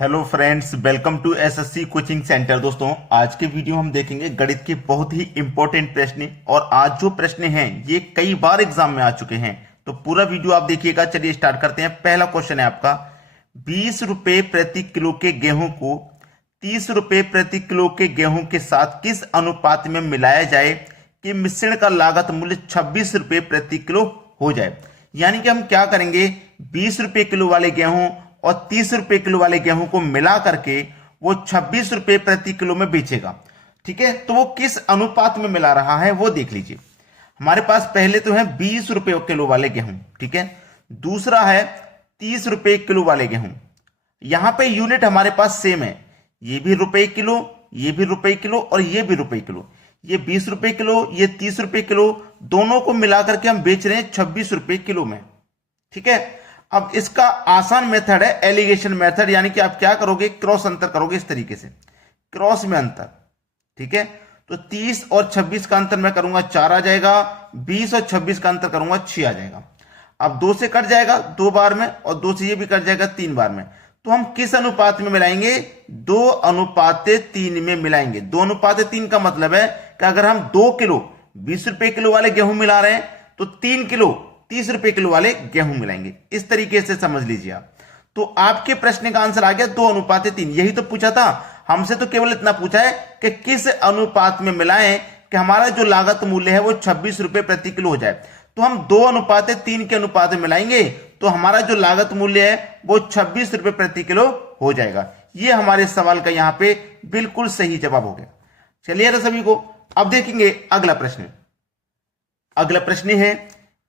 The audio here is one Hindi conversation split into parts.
Hello friends, welcome to SSC coaching centre. दोस्तों, आज के वीडियो हम देखेंगे गणित के बहुत ही इंपॉर्टेंट प्रश्न। और आज जो प्रश्न हैं ये कई बार एग्जाम में आ चुके हैं, तो पूरा वीडियो आप देखिएगा। चलिए स्टार्ट करते हैं। पहला क्वेश्चन है आपका, 20 रुपए प्रति किलो के गेहूं को 30 रुपए प्रति किलो के गेहूं के साथ किस अनुपात में मिलाया जाए कि मिश्रण का लागत मूल्य 26 रुपए प्रति किलो हो जाए। यानी कि हम क्या करेंगे, 20 रुपए किलो वाले गेहूं और 30 रुपए किलो वाले गेहूं को मिला करके वो 26 रुपए प्रति किलो में बेचेगा। ठीक है, तो वो किस अनुपात में मिला रहा है वो देख लीजिए। हमारे पास पहले तो है 20 रुपए किलो वाले गेहूं, ठीक है। दूसरा है 30 रुपए किलो वाले गेहूं। यहां पे यूनिट हमारे पास सेम है, ये भी रुपए किलो, ये भी रुपए किलो और ये भी रुपए किलो। ये 20 रुपए किलो, ये 30 रुपए किलो, दोनों को मिलाकर के हम बेच रहे हैं 26 रुपए किलो में। ठीक है, अब इसका आसान मेथड है एलिगेशन मेथड, यानी कि आप क्या करोगे, क्रॉस अंतर करोगे इस तरीके से, क्रॉस में अंतर। ठीक है, तो 30 और 26 का अंतर मैं करूंगा 4 आ जाएगा, 20 और 26 का अंतर करूंगा 6 आ जाएगा। अब 2 से कट जाएगा 2 बार में, और 2 से ये भी कट जाएगा 3 बार में। तो हम किस अनुपात में मिलाएंगे, 2 अनुपात 3 में मिलाएंगे। 2 अनुपात 3 का मतलब है कि अगर हम 2 किलो 20 रुपए किलो वाले गेहूं मिला रहे हैं तो 3 किलो 30 रुपए किलो वाले गेहूं मिलाएंगे। इस तरीके से समझ लीजिए आप। तो आपके प्रश्न का आंसर आ गया 2 अनुपात 3। यही तो पूछा था हमसे, तो केवल इतना पूछा है कि किस अनुपात में मिलाएं कि हमारा जो लागत मूल्य है वो 26 रुपए प्रति किलो हो जाए। तो हम 2 अनुपात 3 के अनुपात में मिलाएंगे तो हमारा जो लागत मूल्य है वो 26 रुपए प्रति किलो हो जाएगा। ये हमारे सवाल का यहां पे बिल्कुल सही जवाब हो गया। चलिए ना सभी को, अब देखेंगे अगला प्रश्न। अगला प्रश्न है,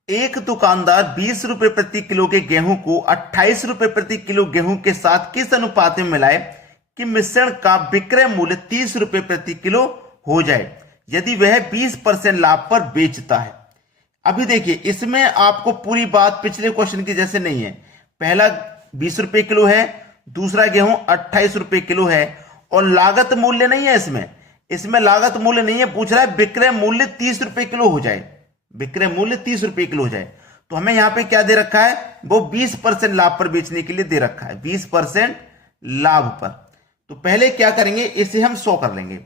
एक दुकानदार 20 रुपए प्रति किलो के गेहूं को 28 रुपए प्रति किलो गेहूं के साथ किस अनुपात में मिलाए कि मिश्रण का विक्रय मूल्य 30 रुपए प्रति किलो हो जाए यदि वह 20% लाभ पर बेचता है। अभी देखिए, इसमें आपको पूरी बात पिछले क्वेश्चन की जैसे नहीं है। पहला 20 रुपए किलो है, दूसरा गेहूं 28 रुपए किलो है, और लागत मूल्य नहीं है। इसमें लागत मूल्य नहीं है, पूछ रहा है विक्रय मूल्य 30 रुपए किलो हो जाए, विक्रय मूल्य 30 रुपए किलो हो जाए। तो हमें यहां पे क्या दे रखा है, वो 20% लाभ पर बेचने के लिए दे रखा है, 20% लाभ पर। तो पहले क्या करेंगे, इसे हम 100 कर लेंगे।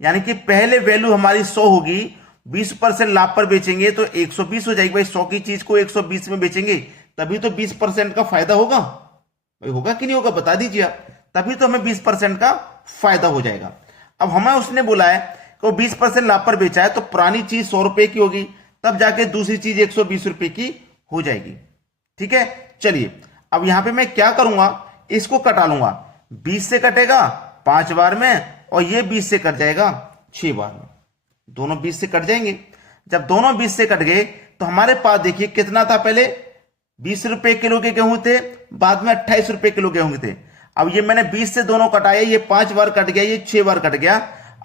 यानी कि पहले वैल्यू हमारी 100 होगी, 20% लाभ पर बेचेंगे तो 120 हो जाएगी। भाई 100 की चीज को 120 में बेचेंगे तभी तो 20% का फायदा होगा। भाई होगा कि नहीं होगा, बता दीजिए आप। तभी तो हमें 20% का फायदा हो जाएगा। अब हमें उसने बोला है कि वो 20% लाभ पर बेचा है, तो पुरानी चीज 100 रुपए की होगी, तब जाके दूसरी चीज 120 रुपए की हो जाएगी। ठीक है, चलिए अब यहां पे मैं क्या करूंगा, इसको कटा लूंगा। 20 से कटेगा 5 बार में, और ये 20 से कट जाएगा 6 बार में। दोनों 20 से कट जाएंगे। जब दोनों 20 से कट गए तो हमारे पास देखिए कितना था, पहले 20 रुपए किलो के गेहूं थे, बाद में 28 रुपए किलो गेहूं थे। अब ये मैंने 20 से दोनों कटाया, ये 5 बार कट गया, ये 6 बार कट गया।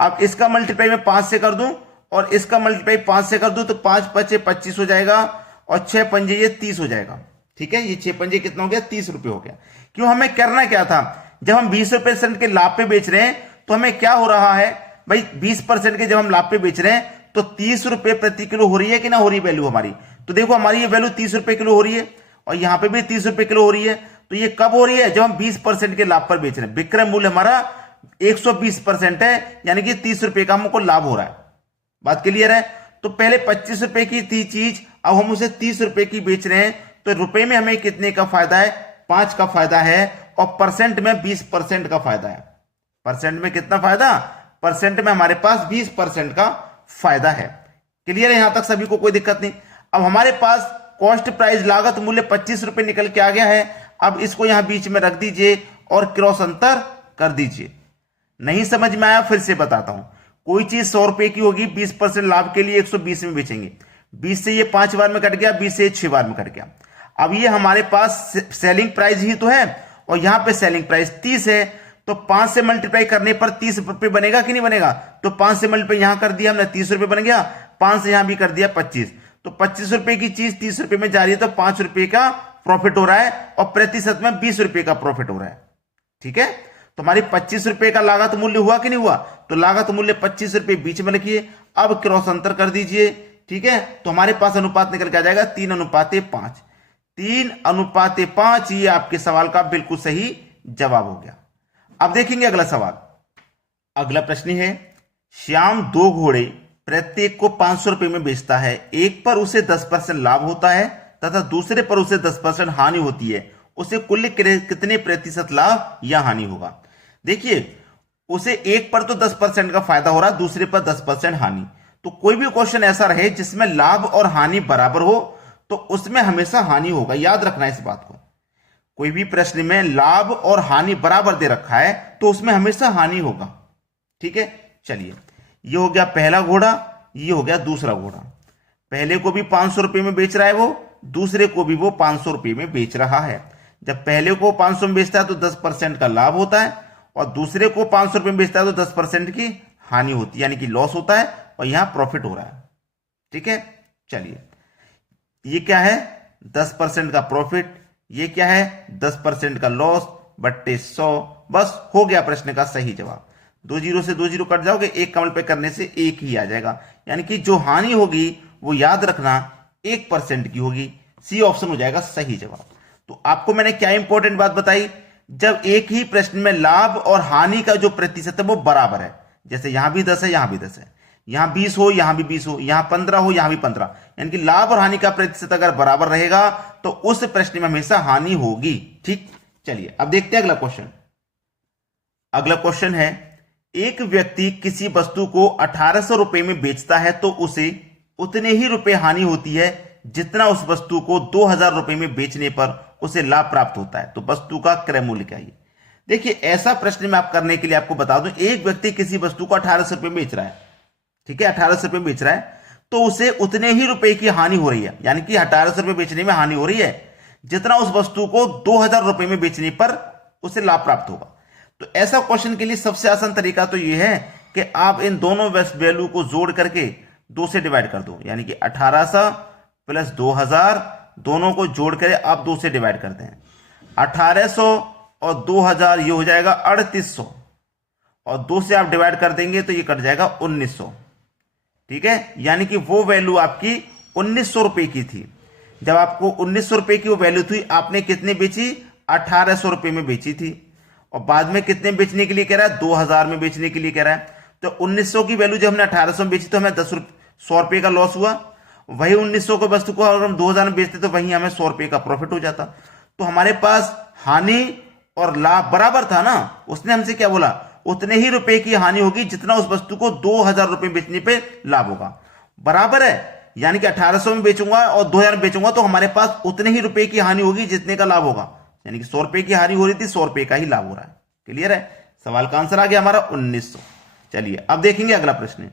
अब इसका मल्टीप्लाई मैं 5 से कर दूं और इसका मल्टीप्लाई 5 से कर दूं, तो 5 पचे 25 हो जाएगा, और 6 पंजे ये 30 हो जाएगा। ठीक है, ये 6 पंजे कितना हो गया, 30 रुपए हो गया। क्यों, हमें करना क्या था, जब हम 20% के लाभ पे बेच रहे हैं तो हमें क्या हो रहा है भाई, 20% के जब हम लाभ पे बेच रहे हैं तो 30 रुपए प्रति किलो हो रही है कि ना हो रही वैल्यू हमारी। तो देखो हमारी ये वैल्यू 30 रुपए किलो हो रही है, और यहां पे भी 30 रुपए किलो हो रही है। तो ये कब हो रही है, जब हम 20% के लाभ पर बेच रहे हैं। विक्रय मूल्य हमारा 120% है, यानी कि 30 रुपए का हमको लाभ हो रहा है। बात क्लियर है। तो पहले 25 रुपए की थी चीज, अब हम उसे 30 रुपए की बेच रहे हैं, तो रुपए में हमें कितने का फायदा है, 5 का फायदा है, और परसेंट में 20% का फायदा है। परसेंट में कितना फायदा, परसेंट में हमारे पास 20% का फायदा है। क्लियर है, यहां तक सभी को कोई दिक्कत नहीं। अब हमारे पास कॉस्ट प्राइस लागत मूल्य 25 रुपए निकल के आ गया है। अब इसको यहां बीच में रख दीजिए और क्रॉस अंतर कर दीजिए। नहीं समझ में आया, फिर से बताता हूं। कोई चीज 100 रुपए की होगी, 20% लाभ के लिए 120 में बेचेंगे। 20 से ये 5 बार में कट गया, 20 से 6 बार में कट गया। अब ये हमारे पास सेलिंग प्राइस ही तो है, और यहां पे सेलिंग प्राइस 30 है, तो 5 से मल्टीप्लाई करने पर 30 रुपए बनेगा कि नहीं बनेगा। तो 5 से मल्टीप्लाई यहां कर दिया हमने, 30 रुपए बन गया। 5 से यहां भी कर दिया 25, तो 25 रुपए की चीज 30 रुपए में जा रही है, तो 5 रुपए का प्रॉफिट हो रहा है, और प्रतिशत में 20 रुपए का प्रॉफिट हो रहा है। ठीक है, तो हमारी 25 रुपए का लागत मूल्य हुआ कि नहीं हुआ, तो लागत मूल्य 25 रुपए बीच में लिखिए। अब क्रॉस अंतर कर दीजिए। ठीक है, तो हमारे पास अनुपात निकल के आ जाएगा 3:5। 3:5, ये आपके सवाल का बिल्कुल सही जवाब हो गया। अब देखेंगे अगला सवाल। अगला प्रश्न है, श्याम 2 घोड़े प्रत्येक को 500 रुपए में बेचता है। एक पर उसे 10% लाभ होता है तथा दूसरे पर उसे 10% हानि होती है। उसे कुल कितने प्रतिशत लाभ या हानि होगा? देखिए, उसे एक पर तो 10% का फायदा हो रहा है, दूसरे पर 10% हानि। तो कोई भी क्वेश्चन ऐसा रहे जिसमें लाभ और हानि बराबर हो तो उसमें हमेशा हानि होगा। याद रखना इस बात को। कोई भी प्रश्न में लाभ और हानि बराबर दे रखा है तो उसमें हमेशा हानि होगा। ठीक है, चलिए, ये हो गया पहला घोड़ा, ये हो गया दूसरा घोड़ा। पहले को भी 500 रुपए में बेच रहा है वो, दूसरे को भी वो 500 रुपए में बेच रहा है। जब पहले को 500 में बेचता है तो 10% का लाभ होता है और दूसरे को 500 रुपए में बेचता है तो 10% की हानि होती है, यानी कि लॉस होता है और यहां प्रॉफिट हो रहा है। ठीक है, चलिए, ये क्या है? 10% का प्रॉफिट, ये क्या है? 10% का लॉस बट्टे 100। बस हो गया प्रश्न का सही जवाब। 2 जीरो से 2 जीरो कट जाओगे, एक कमल पे करने से एक ही आ जाएगा, यानी कि जो हानि होगी वो याद रखना 1% की होगी। सी ऑप्शन हो जाएगा सही जवाब। तो आपको मैंने क्या इंपॉर्टेंट बात बताई? जब एक ही प्रश्न में लाभ और हानि का जो प्रतिशत है वो बराबर है, जैसे यहां भी 10 है, यहां भी 10 है, यहां 20 हो, यहां भी 20 हो, यहां 15 हो, यहां भी 15, यानी कि लाभ और हानि का प्रतिशत अगर बराबर रहेगा तो उस प्रश्न में हमेशा हानि होगी। ठीक, चलिए अब देखते हैं अगला क्वेश्चन। अगला क्वेश्चन है, एक व्यक्ति किसी वस्तु को 1800 रुपए में बेचता है तो उसे उतने ही रुपए हानि होती है जितना उस वस्तु को 2000 रुपए में बेचने पर उसे लाभ प्राप्त होता है। तो वस्तु का क्रय मूल्य क्या है? देखिए, ऐसा प्रश्न मैं आप करने के लिए आपको बता दूं, एक व्यक्ति किसी वस्तु को 1800 रुपए में बेच रहा है। ठीक है, 1800 रुपए में बेच रहा है तो उसे उतने ही रुपए की हानि हो रही है, यानी कि 1800 रुपए बेचने में हानि हो रही है जितना उस वस्तु को 2000 रुपए में बेचने पर उसे लाभ प्राप्त होगा। तो ऐसा क्वेश्चन के लिए सबसे आसान तरीका तो यह है कि आप इन दोनों वैल्यू को जोड़ करके 2 से डिवाइड कर दो, यानी कि 1800 प्लस 2000 दोनों को जोड़ कर आप 2 से डिवाइड करते हैं। 1800 और 2000 ये हो जाएगा 3800 और 2 से आप डिवाइड कर देंगे तो ये कट जाएगा 1900। ठीक है, यानी कि वो वैल्यू आपकी 1900 रुपए की थी। जब आपको 1900 रुपए की वो वैल्यू थी, आपने कितने बेची? 1800 रुपए में बेची थी। और बाद में कितने बेचने के लिए कह रहा है? 2000 में बेचने के लिए कह रहा है। तो 1900 की वैल्यू जब हमने 1800 में बेची तो हमें 100 रुपए का लॉस हुआ। वही 1900 को वस्तु को अगर हम 2000 में बेचते तो वहीं हमें 100 रुपए का प्रॉफिट हो जाता। तो हमारे पास हानि और लाभ बराबर था ना। उसने हमसे क्या बोला? उतने ही रुपए की हानि होगी जितना उस वस्तु को 2000 रुपए बेचने पे लाभ होगा। बराबर है, यानी कि 1800 में बेचूंगा और 2000 में बेचूंगा तो हमारे पास उतने ही रुपए की हानि होगी जितने का लाभ होगा, यानी कि 100 रुपए की हानि हो रही थी, 100 रुपए का ही लाभ हो रहा है। क्लियर है? सवाल का आंसर आ गया हमारा 1900। चलिए अब देखेंगे अगला प्रश्न।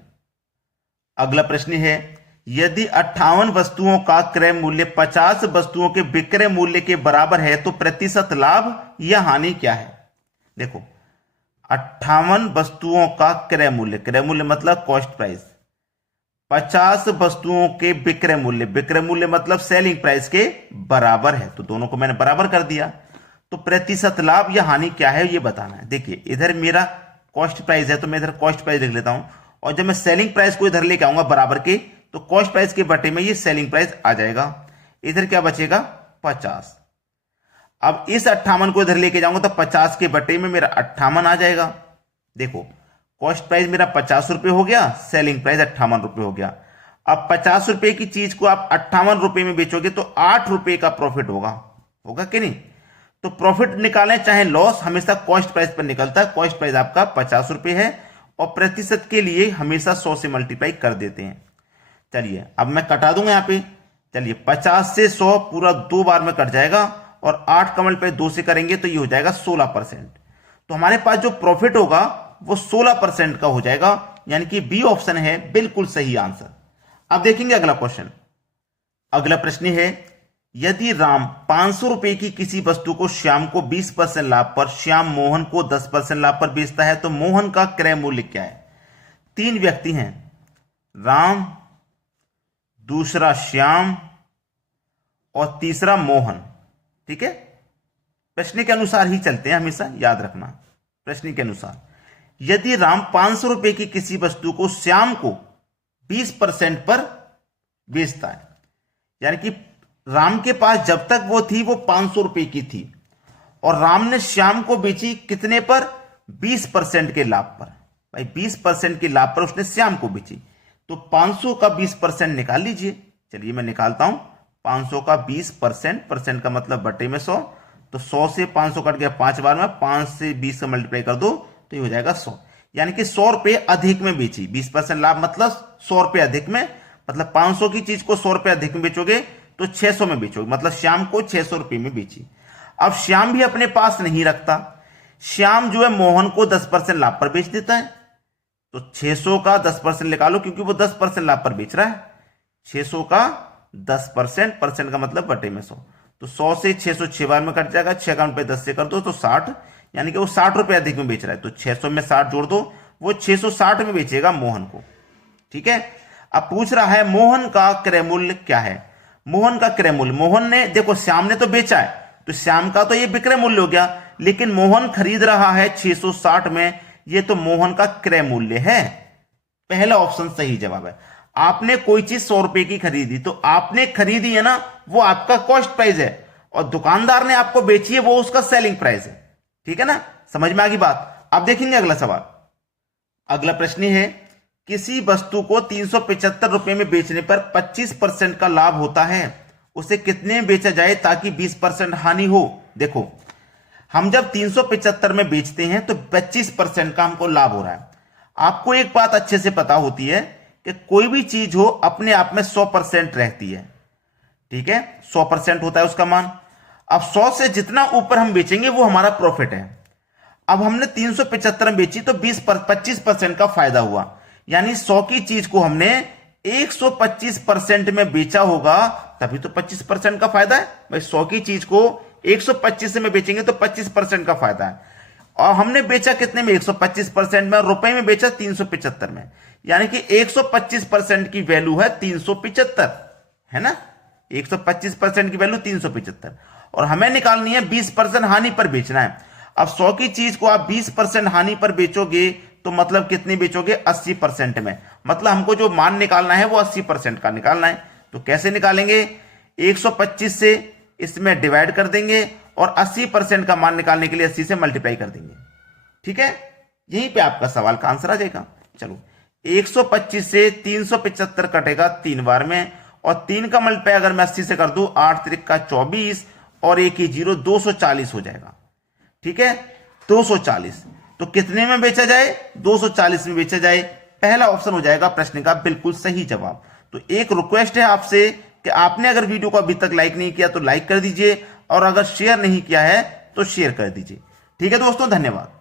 अगला प्रश्न है, यदि 58 वस्तुओं का क्रय मूल्य 50 वस्तुओं के विक्रय मूल्य के बराबर है तो प्रतिशत लाभ या हानि क्या है? देखो, 58 वस्तुओं का क्रय मूल्य मतलब कॉस्ट प्राइस, 50 वस्तुओं के विक्रय मूल्य मतलब सेलिंग प्राइस के बराबर है। तो दोनों को मैंने बराबर कर दिया। तो प्रतिशत लाभ या हानि क्या है ये बताना है। देखिए, इधर मेरा कॉस्ट प्राइस है तो मैं इधर कॉस्ट प्राइस लिख लेता हूं, और जब मैं सेलिंग प्राइस को इधर लेके आऊंगा बराबर के तो कॉस्ट प्राइस के बटे में ये सेलिंग प्राइस आ जाएगा। इधर क्या बचेगा? 50। अब इस 58 को इधर लेके जाऊंगा तो 50 के बटे में मेरा 58 आ जाएगा। देखो, कॉस्ट प्राइस मेरा 50 रुपए हो गया, सेलिंग प्राइस 58 रुपए हो गया। अब 50 रुपए की चीज को आप 58 रुपए में बेचोगे तो 8 रुपए का प्रॉफिट होगा कि नहीं? तो प्रॉफिट निकालें चाहे लॉस, हमेशा कॉस्ट प्राइस पर निकलता है। कॉस्ट प्राइस आपका 50 रुपए है और प्रतिशत के लिए हमेशा 100 से मल्टीप्लाई कर देते हैं। चलिए अब मैं कटा दूंगा यहां पे। चलिए, 50 से 100 पूरा 2 बार में कट जाएगा और 8 कमल पे 2 से करेंगे तो ये हो जाएगा 16%। तो हमारे पास जो प्रॉफिट होगा वो 16% का हो जाएगा, यानी कि बी ऑप्शन है बिल्कुल सही आंसर। अब देखेंगे अगला क्वेश्चन। अगला प्रश्न है, यदि राम 500 रुपए की किसी वस्तु को श्याम को 20% लाभ पर, श्याम मोहन को 10% लाभ पर बेचता है तो मोहन का क्रय मूल्य क्या है? 3 व्यक्ति हैं, राम, दूसरा श्याम और तीसरा मोहन। ठीक है, प्रश्न के अनुसार ही चलते हैं, हमेशा याद रखना प्रश्न के अनुसार। यदि राम 500 रुपए की किसी वस्तु को श्याम को 20% पर बेचता है, यानी कि राम के पास जब तक वो थी वो 500 रुपए की थी और राम ने श्याम को बेची कितने पर? 20% के लाभ पर। भाई 20% के लाभ पर उसने श्याम को बेची, तो 500 का 20% निकाल लीजिए। चलिए मैं निकालता हूं। 500 का 20%, परसेंट का मतलब बटे में 100, तो 100 से 500 कट गया 5 बार में, 5 से 20 का मल्टीप्लाई कर दो तो ये हो जाएगा 100। यानी कि 100 रुपए अधिक में बेची। 20% लाभ मतलब 100 रुपए अधिक में, मतलब 500 की चीज को 100 रुपए अधिक में बेचोगे तो 600 में बेचोगे, मतलब श्याम को 600 रुपए में बेची। अब श्याम भी अपने पास नहीं रखता, श्याम जो है मोहन को 10% लाभ पर बेच देता है। तो 600 का 10% निकालो, क्योंकि वो 10% लाभ पर बेच रहा है। 600 का 10%, परसेंट का मतलब बटे में 100, तो 100 से 600 6 बार में कट जाएगा, 6 का रुपए 10 से कर दो तो 60, यानी कि वो 60 रुपए अधिक में बेच रहा है। तो 600 में 60 जोड़ दो, वो 660 में बेचेगा मोहन को। ठीक है। अब पूछ रहा है मोहन का क्रय मूल्य क्या है। मोहन का क्रय मूल्य, मोहन ने, देखो श्याम ने तो बेचा है तो श्याम का तो ये विक्रय मूल्य हो गया, लेकिन मोहन खरीद रहा है 660 में, ये तो मोहन का क्रय मूल्य है। पहला ऑप्शन सही जवाब है। आपने कोई चीज 100 रुपए की खरीदी, तो आपने खरीदी है ना, वो आपका कॉस्ट प्राइस है, और दुकानदार ने आपको बेची है वो उसका सेलिंग प्राइस है। ठीक है ना, समझ में आ गई बात। अब देखेंगे अगला सवाल। अगला प्रश्न है, किसी वस्तु को 375 रुपए में बेचने पर 25% का लाभ होता है, उसे कितने में बेचा जाए ताकि 20% हानि हो। देखो हम जब 375 में बेचते हैं तो 25% का हमको लाभ हो रहा है। आपको एक बात अच्छे से पता होती है कि कोई भी चीज हो अपने आप में 100% रहती है। ठीक है, 100% होता है उसका मान। अब 100 से जितना ऊपर हम बेचेंगे वो हमारा प्रॉफिट है। अब हमने 375 में बेची तो 25% का फायदा हुआ, यानी 100 की चीज को हमने 125% में बेचा होगा, तभी तो 25% का फायदा है। भाई 100 की चीज को 125 में बेचेंगे तो 25% का फायदा है, और हमने बेचा कितने में, 125% में, रुपए में बेचा 375 में, यानी कि 125% की वैल्यू है 375, है ना। 125% की वैल्यू 375, और हमें निकालनी है 20% हानि पर बेचना है। अब 100 की चीज को आप 20% हानि पर बेचोगे तो मतलब कितनी बेचोगे, 80% में, मतलब हमको जो मान निकालना है वो 80% का निकालना है। तो कैसे निकालेंगे, 125 से इसमें डिवाइड कर देंगे और 80% का मान निकालने के लिए 80 से मल्टीप्लाई कर देंगे। ठीक है, यहीं पे आपका सवाल का आंसर आ जाएगा। चलो 125 से 375 कटेगा 3 बार में, और 3 का मल्टीप्लाई अगर मैं 80 से कर दूं, 8 त्रिक का 24 और 1 ही 0, 240 हो जाएगा। ठीक है, 240, तो कितने में बेचा जाए, 240 में बेचा जाए। पहला ऑप्शन हो जाएगा प्रश्न का बिल्कुल सही जवाब। तो एक रिक्वेस्ट है आपसे कि आपने अगर वीडियो को अभी तक लाइक नहीं किया तो लाइक कर दीजिए, और अगर शेयर नहीं किया है तो शेयर कर दीजिए। ठीक है दोस्तों, धन्यवाद।